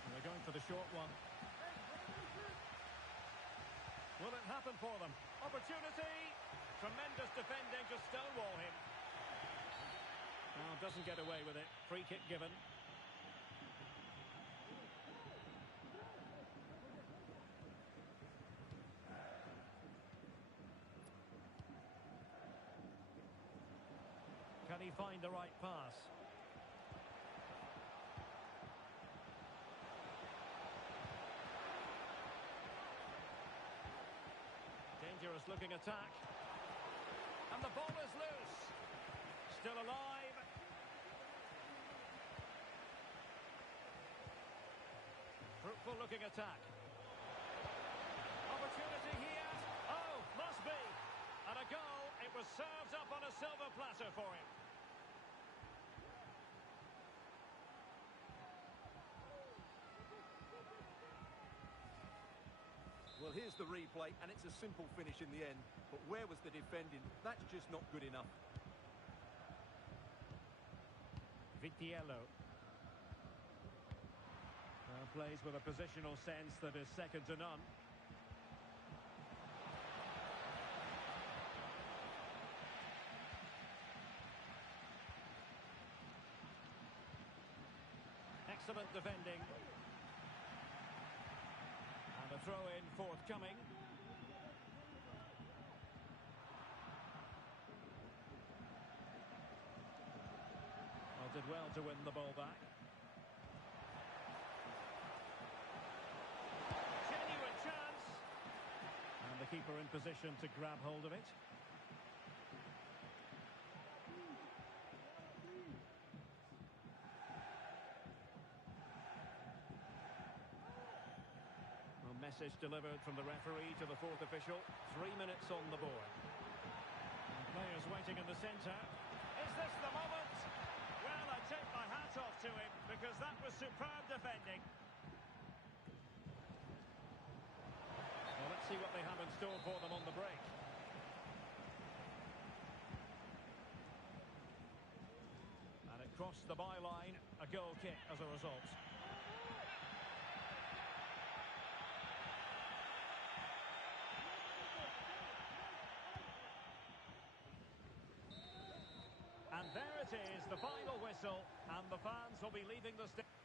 And they're going for the short one. Will it happen for them? Opportunity! Tremendous defending to stonewall him. Now doesn't get away with it. Free kick given. Can he find the right pass? Dangerous looking attack. And the ball is loose. Still alive. Fruitful looking attack. Opportunity here. Oh, must be. And a goal. It was served up on a silver platter for him. Well, here's the replay, and it's a simple finish in the end. But where was the defending? That's just not good enough. Vitiello. Plays with a positional sense that is second to none. Excellent defending. And a throw-in forthcoming. Well, did well to win the ball back. Genuine chance. And the keeper in position to grab hold of it. Message delivered from the referee to the fourth official. 3 minutes on the board. And players waiting in the centre. Is this the moment? Well, I take my hat off to him because that was superb defending. Well, let's see what they have in store for them on the break. And it crossed the byline. A goal kick as a result. And there it is, the final whistle, and the fans will be leaving the stadium.